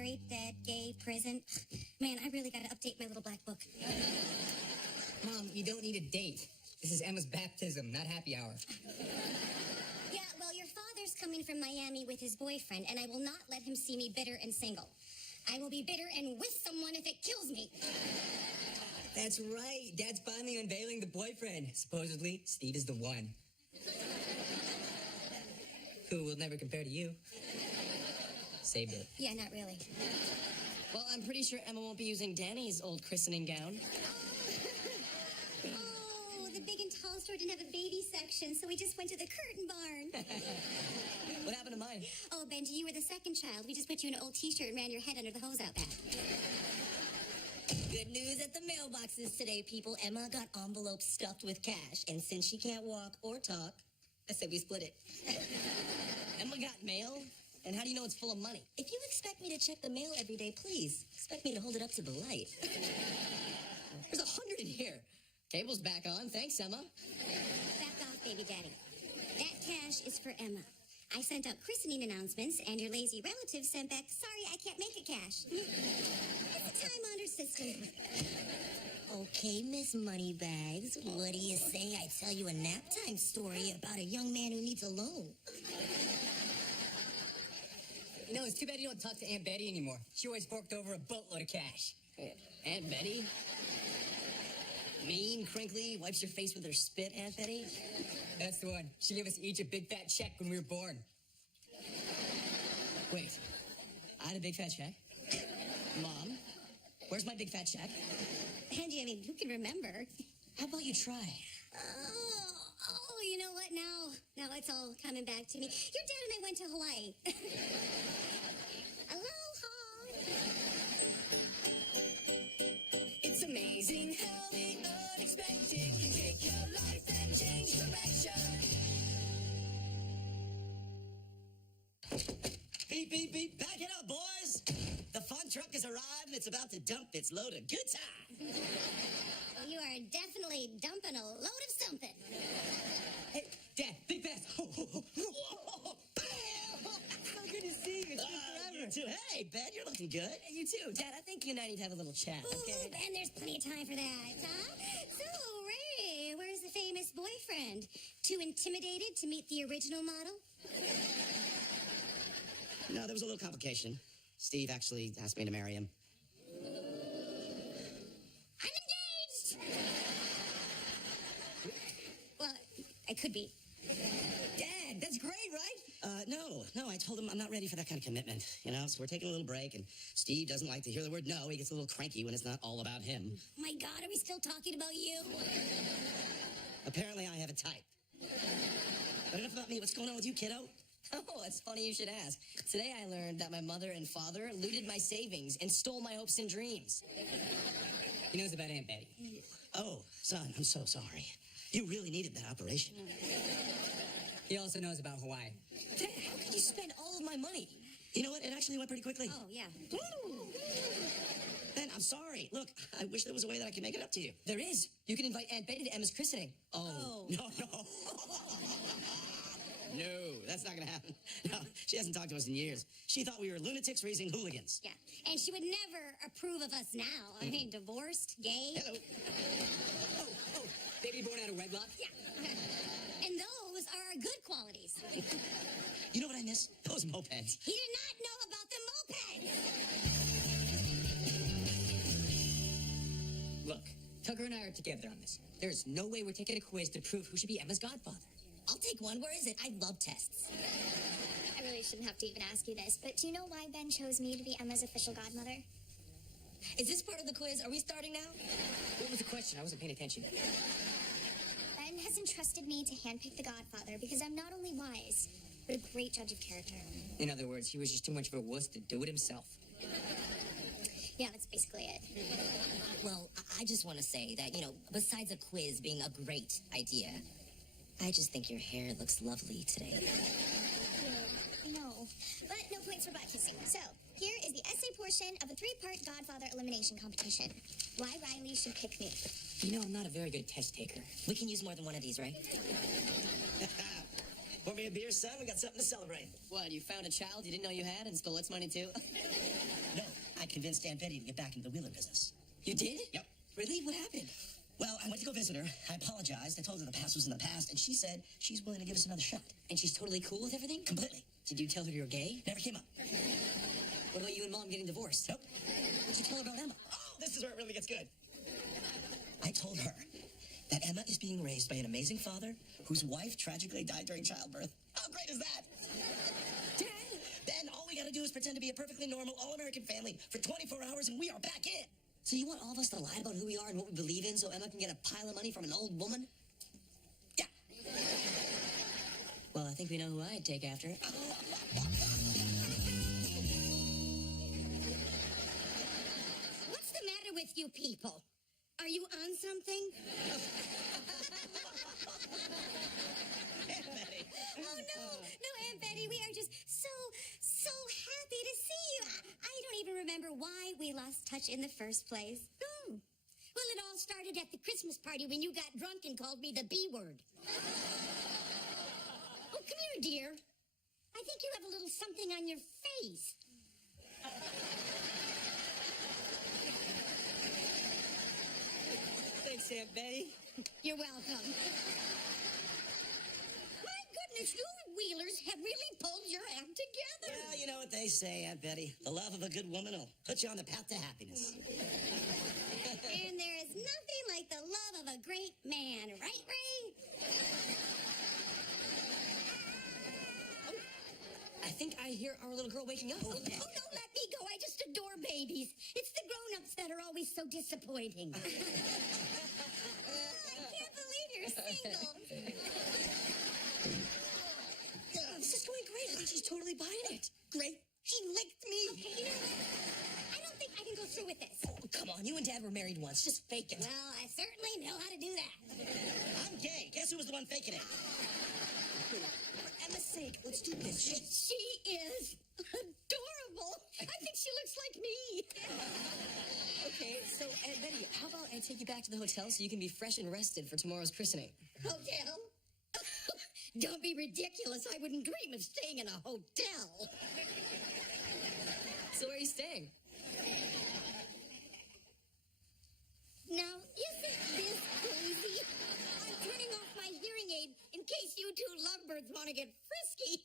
rape, dead, gay, prison. Man, I really got to update my little black book. Mom, you don't need a date. This is Emma's baptism, not happy hour. Yeah, well, your father's coming from Miami with his boyfriend, and I will not let him see me bitter and single. I will be bitter and with someone if it kills me. That's right. Dad's finally unveiling the boyfriend. Supposedly, Steve is the one. Who will never compare to you. Saved it. Yeah, not really. Well, I'm pretty sure Emma won't be using Danny's old christening gown. Oh, the big and tall store didn't have a baby section, so we just went to the curtain barn. What happened to mine? Oh, Benji, you were the second child. We just put you in an old t-shirt and ran your head under the hose out back. Good news at the mailboxes today, people. Emma got envelopes stuffed with cash, and since she can't walk or talk, I said we split it. Emma got mail? And how do you know it's full of money? If you expect me to check the mail every day, please expect me to hold it up to the light. There's 100 in here. Cable's back on. Thanks, Emma. Back off, baby daddy. That cash is for Emma. I sent out christening announcements, and your lazy relatives sent back, sorry, I can't make it cash. It's a time-honored system. Okay, Miss Moneybags, what do you say I tell you a nap time story about a young man who needs a loan? You know, it's too bad you don't talk to Aunt Betty anymore. She always forked over a boatload of cash. Aunt Betty? Mean, crinkly, wipes your face with her spit, Aunt Betty? That's the one. She gave us each a big fat check when we were born. Wait, I had a big fat check? Mom, where's my big fat check? Angie, I mean, who can remember? How about you try? Oh, you know what? Now it's all coming back to me. Your dad and I went to Hawaii. Aloha. It's amazing how the unexpected can take your life and change direction. Beep, beep, beep. Back it up, boys. The fun truck has arrived and it's about to dump its load of good time. Well, you are definitely dumping a load of something. Hey, Dad, big pass. So good to see you. It's been forever. You too. Hey, Ben, you're looking good. Hey, you too. Dad, I think you and I need to have a little chat, okay? Ooh, Ben, there's plenty of time for that, huh? So, Ray, where's the famous boyfriend? Too intimidated to meet the original model? No, there was a little complication. Steve actually asked me to marry him. I'm engaged! Well, I could be. Dad, that's great, right? No, I told him I'm not ready for that kind of commitment, you know, so we're taking a little break, and Steve doesn't like to hear the word no. He gets a little cranky when it's not all about him. Oh my God, are we still talking about you? Apparently, I have a type. But enough about me. What's going on with you, kiddo? Oh, it's funny you should ask. Today I learned that my mother and father looted my savings and stole my hopes and dreams. He knows about Aunt Betty. Oh, son, I'm so sorry. You really needed that operation. He also knows about Hawaii. Dad, how could you spend all of my money? You know what? It actually went pretty quickly. Oh, yeah. Ben, I'm sorry. Look, I wish there was a way that I could make it up to you. There is. You can invite Aunt Betty to Emma's christening. Oh. No. No, that's not going to happen. No, she hasn't talked to us in years. She thought we were lunatics raising hooligans. Yeah, and she would never approve of us now. I mean, divorced, gay. Hello. Oh, baby born out of wedlock? Yeah. And those are our good qualities. You know what I miss? Those mopeds. He did not know about the mopeds. Look, Tucker and I are together on this. There's no way we're taking a quiz to prove who should be Emma's godfather. I'll take one. Where is it? I love tests. I really shouldn't have to even ask you this, but do you know why Ben chose me to be Emma's official godmother? Is this part of the quiz? Are we starting now? What was the question? I wasn't paying attention. Ben has entrusted me to handpick the godfather because I'm not only wise, but a great judge of character. In other words, he was just too much of a wuss to do it himself. Yeah, that's basically it. Well, I just want to say that, you know, besides a quiz being a great idea, I just think your hair looks lovely today. No, but no points for butt kissing. So, here is the essay portion of a 3-part Godfather elimination competition. Why Riley should pick me. You know, I'm not a very good test taker. We can use more than one of these, right? Pour me a beer, son. We got something to celebrate. What, you found a child you didn't know you had and stole its money too? No, I convinced Aunt Betty to get back into the Wheeler business. You did? Yep. Really? What happened? Well, I went to go visit her. I apologized. I told her the past was in the past, and she said she's willing to give us another shot. And she's totally cool with everything? Completely. Did you tell her you're gay? Never came up. What about you and Mom getting divorced? Nope. What'd you tell her about Emma? Oh, this is where it really gets good. I told her that Emma is being raised by an amazing father whose wife tragically died during childbirth. How great is that? Dad! Then all we gotta do is pretend to be a perfectly normal, all-American family for 24 hours and we are back in. So you want all of us to lie about who we are and what we believe in so Emma can get a pile of money from an old woman? Yeah. Well, I think we know who I'd take after. What's the matter with you people? Are you on something? Oh, no, Aunt Betty, we are just so happy to see you. I don't even remember why we lost touch in the first place. Oh, well, it all started at the Christmas party when you got drunk and called me the B word. Oh, come here, dear. I think you have a little something on your face. Thanks, Aunt Betty. You're welcome. My goodness, you Wheelers have really pulled your act together. Well, you know what they say, Aunt Betty. The love of a good woman will put you on the path to happiness. And there is nothing like the love of a great man, right, Ray? I think I hear our little girl waking up. Oh, no, let me go. I just adore babies. It's the grown-ups that are always so disappointing. I can't believe you're single. This is going great. I think she's totally buying it. Great. She licked me. Okay, you know what? I don't think I can go through with this. Oh, come on, you and Dad were married once. Just fake it. Well, I certainly know how to do that. I'm gay. Guess who was the one faking it? For Emma's sake, let's do this. She is adorable. I think she looks like me. Okay, so Aunt Betty, how about I take you back to the hotel so you can be fresh and rested for tomorrow's christening? Hotel? Don't be ridiculous. I wouldn't dream of staying in a hotel. So where are you staying? Now, isn't this crazy? I'm turning off my hearing aid in case you two lovebirds want to get frisky.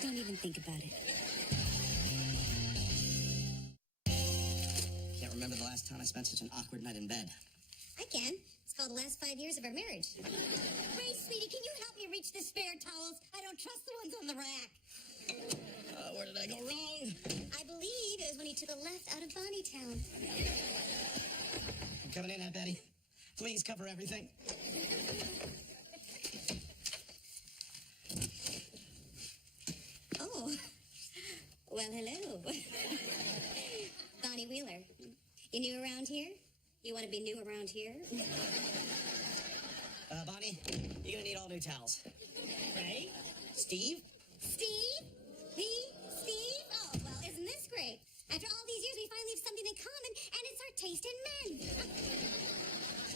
Don't even think about it. Can't remember the last time I spent such an awkward night in bed. I can. It's called the last 5 years of our marriage. Ray, sweetie, can you help me reach the spare towels? I don't trust the ones on the rack. Where did I go wrong? I believe it was when you took a left out of Bonnytown. I'm coming in, Aunt Betty. Please cover everything. Oh. Well, hello. Bonnie Wheeler. You new around here? You want to be new around here? Bonnie, you're gonna need all new towels. Ray? Steve? Steve? Me? Steve? Oh, well, isn't this great? After all these years, we finally have something in common, and it's our taste in men.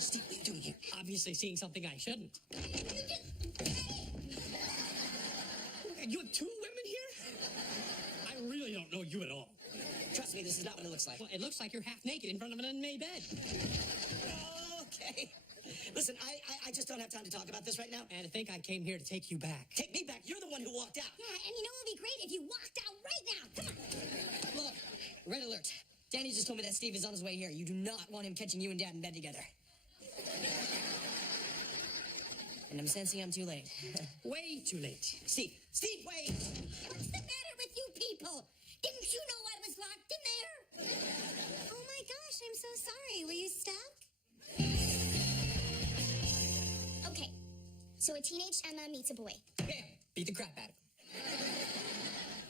Steve, what are you doing here? Obviously seeing something I shouldn't. You just... You have two women here? I really don't know you at all. Trust me, this is not what it looks like. Well, it looks like you're half naked in front of an unmade bed. Okay. Listen, I just don't have time to talk about this right now. And I think I came here to take you back. Take me back. You're the one who walked out. Yeah, and you know what would be great if you walked out right now. Come on. Look, red alert. Danny just told me that Steve is on his way here. You do not want him catching you and Dad in bed together. And I'm sensing I'm too late. Way too late. Steve, wait! What's the matter with you people? Didn't you know I was locked in there? Oh my gosh, I'm so sorry. Were you stuck? Okay, so a teenage Emma meets a boy. Yeah, beat the crap out of him.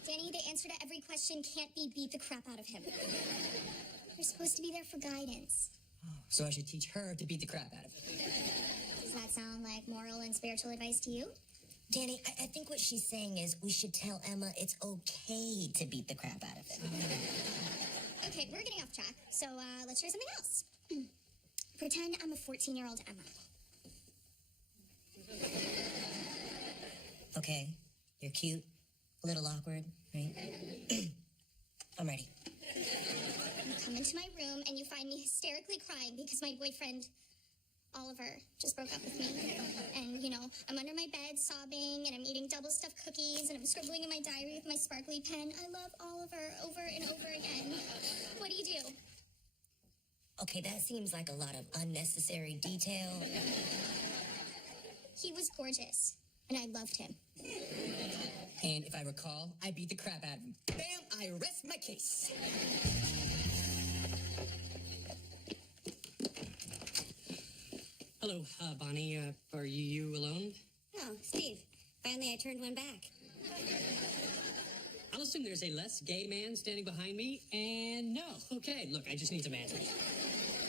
Danny, the answer to every question can't be beat the crap out of him. You're supposed to be there for guidance. So I should teach her to beat the crap out of him. Does that sound like moral and spiritual advice to you? Danny, I think what she's saying is we should tell Emma it's okay to beat the crap out of him. Okay, we're getting off track, so let's try something else. Pretend I'm a 14-year-old Emma. Okay, you're cute, a little awkward, right? I'm ready. You come into my room and you find me hysterically crying because my boyfriend, Oliver, just broke up with me. And, you know, I'm under my bed sobbing and I'm eating double stuffed cookies and I'm scribbling in my diary with my sparkly pen. I love Oliver over and over again. What do you do? Okay, that seems like a lot of unnecessary detail. He was gorgeous and I loved him. And if I recall, I beat the crap out of him. Bam! I rest my case. Hello, Bonnie. Are you alone? Oh, Steve. Finally, I turned one back. I'll assume there's a less gay man standing behind me, and no. Okay, look, I just need some answers.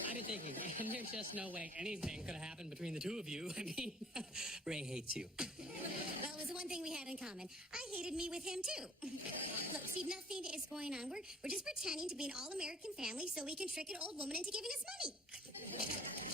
I've been thinking, and there's just no way anything could have happened between the two of you. I mean, Ray hates you. Well, it was the one thing we had in common. I hated me with him, too. Look, Steve, nothing is going on. We're just pretending to be an all-American family so we can trick an old woman into giving us money.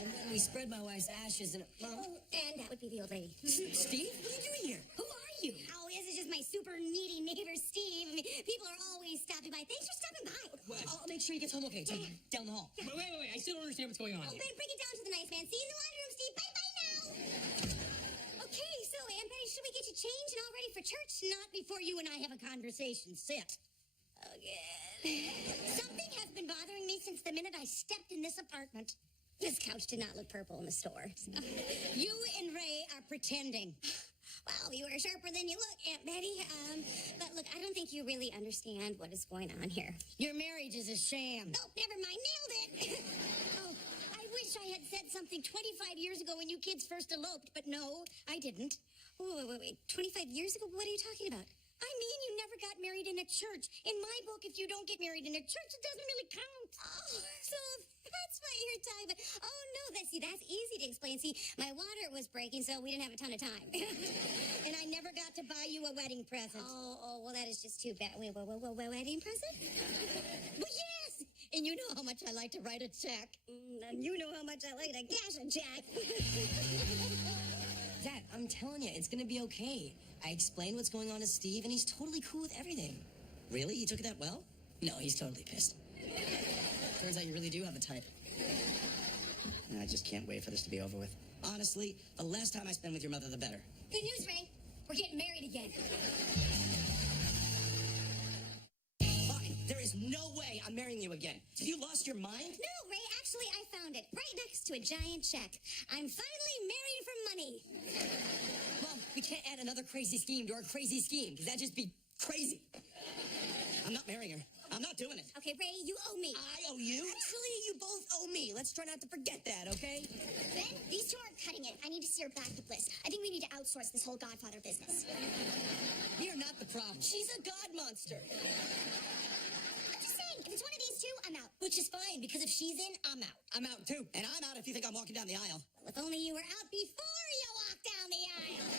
And then we spread my wife's ashes and... And that would be the old lady. Steve, what are you doing here? Who are you? Oh, this is just my super needy neighbor, Steve. I mean, people are always stopping by. Thanks for stopping by. Well, I'll make sure he gets home okay. Take him down the hall. Wait. I still don't understand what's going on Oh, here. bring it down to the nice man. See you in the laundry room, Steve. Bye-bye now. Okay, so, Aunt Betty, should we get you changed and all ready for church? Not before you and I have a conversation. Sit. Okay. Something has been bothering me since the minute I stepped in this apartment. This couch did not look purple in the store. You and Ray are pretending. Well, you are sharper than you look, Aunt Betty. But look, I don't think you really understand what is going on here. Your marriage is a sham. Oh, never mind. Nailed it. Oh, I wish I had said something 25 years ago when you kids first eloped, but no, I didn't. Wait. 25 years ago? What are you talking about? I mean, you never got married in a church. In my book, if you don't get married in a church, it doesn't really count. Oh, so that's what you're talking about. Oh, no, that's easy to explain. See, my water was breaking, so we didn't have a ton of time. And I never got to buy you a wedding present. Oh, well, that is just too bad. Wait, wedding present? Well, yes! And you know how much I like to write a check. And you know how much I like to cash a check. Dad, I'm telling you, it's gonna be okay. I explained what's going on to Steve, and he's totally cool with everything. Really? You took it that well? No, he's totally pissed. Turns out you really do have a type. I just can't wait for this to be over with. Honestly, the less time I spend with your mother, the better. Good news, Ray. We're getting married again. Fine. There is no way I'm marrying you again. Have you lost your mind? No, Ray, actually, I found it right next to a giant check. I'm finally married for money. Mom, we can't add another crazy scheme to our crazy scheme, because that'd just be crazy. I'm not marrying her. I'm not doing it. Okay, Ray, you owe me. I owe you? Actually, you both owe me. Let's try not to forget that, okay? Ben, these two aren't cutting it. I need to see her back to Bliss. I think we need to outsource this whole Godfather business. You're not the problem. She's a god monster. I'm just saying, if it's one of these two, I'm out. Which is fine, because if she's in, I'm out. I'm out too. And I'm out if you think I'm walking down the aisle. Well, if only you were out before you walked down the aisle.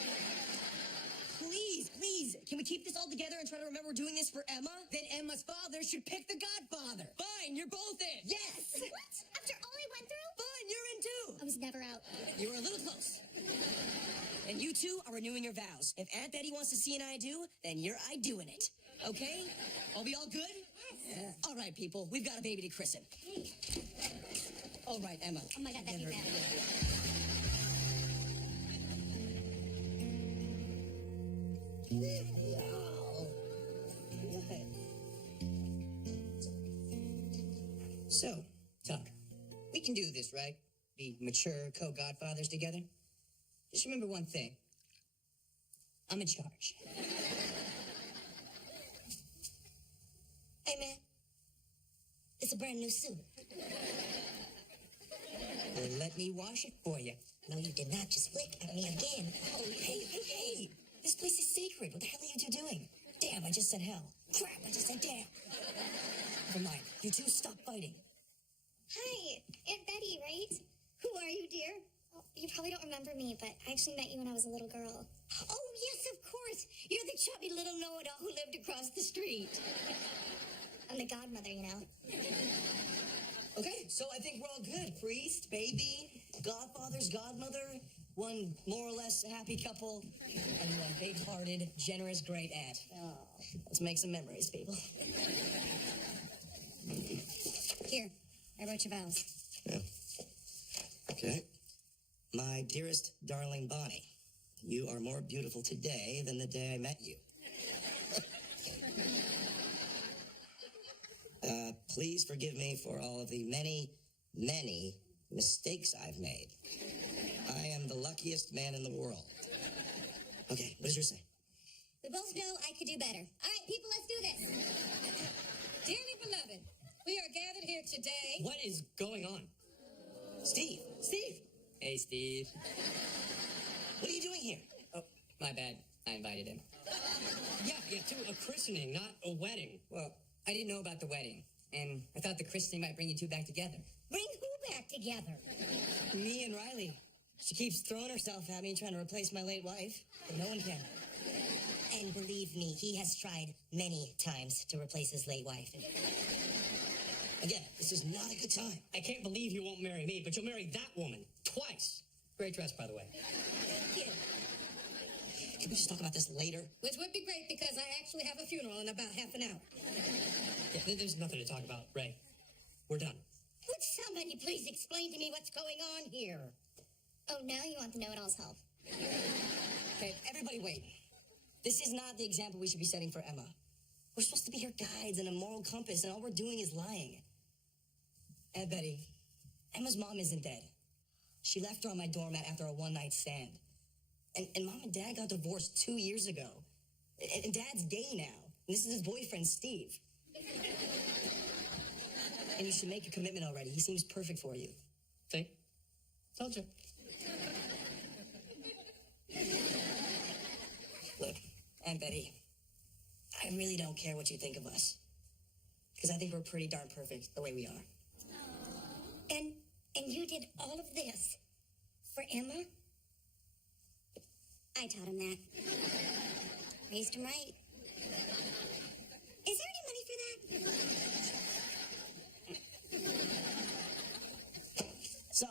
Please, can we keep this all together and try to remember we're doing this for Emma? Then Emma's father should pick the godfather. Fine, you're both in. Yes. What? After all I went through? Fine, you're in too. I was never out. You were a little close. And you two are renewing your vows. If Aunt Betty wants to see an I do, then you're I doing it. Okay? Are we all good? Yes. All right, people. We've got a baby to christen. All right, Emma. Oh my God, that'd be bad. So, Tuck, we can do this, right? Be mature co-godfathers together? Just remember one thing. I'm in charge. Hey, man. It's a brand new suit. Well, let me wash it for you. No, you did not just flick at me again. Oh, hey. This place is sacred. What the hell are you two doing? Damn, I just said hell. Crap, I just said damn. Never mind. You two stop fighting. Hi, Aunt Betty, right? Who are you, dear? Well, you probably don't remember me, but I actually met you when I was a little girl. Oh, yes, of course. You're the chubby little know-it-all who lived across the street. I'm the godmother, you know. Okay, so I think we're all good. Priest, baby, godfather's godmother. one more or less happy couple, and one big-hearted, generous great aunt. Oh. Let's make some memories, people. Here, I wrote your vows. Yeah. Okay. My dearest darling Bonnie, you are more beautiful today than the day I met you. Please forgive me for all of the many, many mistakes I've made. I am the luckiest man in the world. Okay, what does yours say? We both know I could do better. All right, people, let's do this. Dearly beloved, we are gathered here today. What is going on? Steve! Hey, Steve. What are you doing here? Oh, my bad. I invited him. Yeah, to a christening, not a wedding. Well, I didn't know about the wedding, and I thought the christening might bring you two back together. Bring who back together? Me and Riley. She keeps throwing herself at me trying to replace my late wife, but no one can. And believe me, he has tried many times to replace his late wife. Again, this is not a good time. I can't believe you won't marry me, but you'll marry that woman twice. Great dress, by the way. Thank you. Can we just talk about this later? Which would be great because I actually have a funeral in about half an hour. Yeah, there's nothing to talk about, Ray. We're done. Would somebody please explain to me what's going on here? Oh, now you want the know-it-alls help. Okay, everybody wait. This is not the example we should be setting for Emma. We're supposed to be her guides and a moral compass, and all we're doing is lying. Aunt Betty, Emma's mom isn't dead. She left her on my doormat after a one-night stand. And Mom and Dad got divorced 2 years ago. And Dad's gay now. And this is his boyfriend, Steve. And you should make a commitment already. He seems perfect for you. See? Told you. Look, Aunt Betty, I really don't care what you think of us. Because I think we're pretty darn perfect the way we are. And you did all of this for Emma? I taught him that. Raised him right. Is there any money for that? So,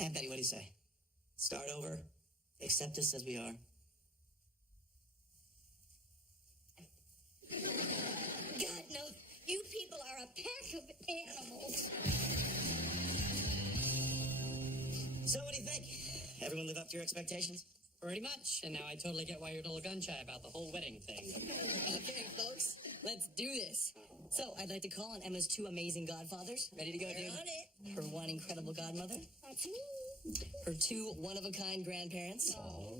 Aunt Betty, what do you say? Start over? Accept us as we are? God, no. You people are a pack of animals. So what do you think? Everyone live up to your expectations? Pretty much. And now I totally get why you're a little gun-shy about the whole wedding thing. Okay, folks, let's do this. So, I'd like to call on Emma's two amazing godfathers. Ready to go, dude? On it. Her one incredible godmother. That's me. Her two one-of-a-kind grandparents.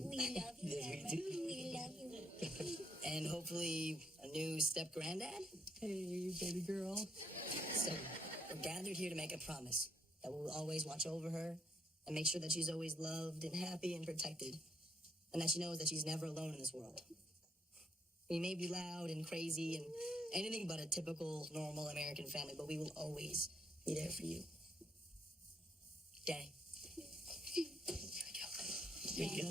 We love you, Emma. We love you. And hopefully a new step-granddad. Hey, baby girl. So, we're gathered here to make a promise that we'll always watch over her and make sure that she's always loved and happy and protected. And that she knows that she's never alone in this world. We may be loud and crazy and anything but a typical, normal American family, but we will always be there for you. Daddy. Here we go.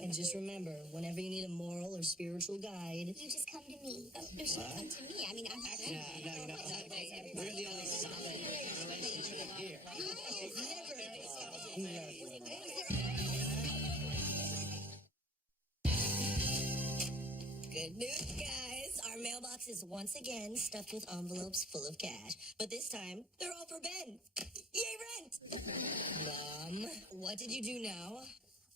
And just remember, whenever you need a moral or spiritual guide, You just come to me. You should come to me. I mean, I'm No. We're the only solid relationship here. Good news, guys. Our mailbox is once again stuffed with envelopes full of cash. But this time, they're all for Ben. Yay, rent! Mom, what did you do now?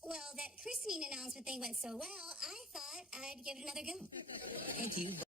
Well, that christening announcement thing went so well, I thought I'd give it another go. Thank you.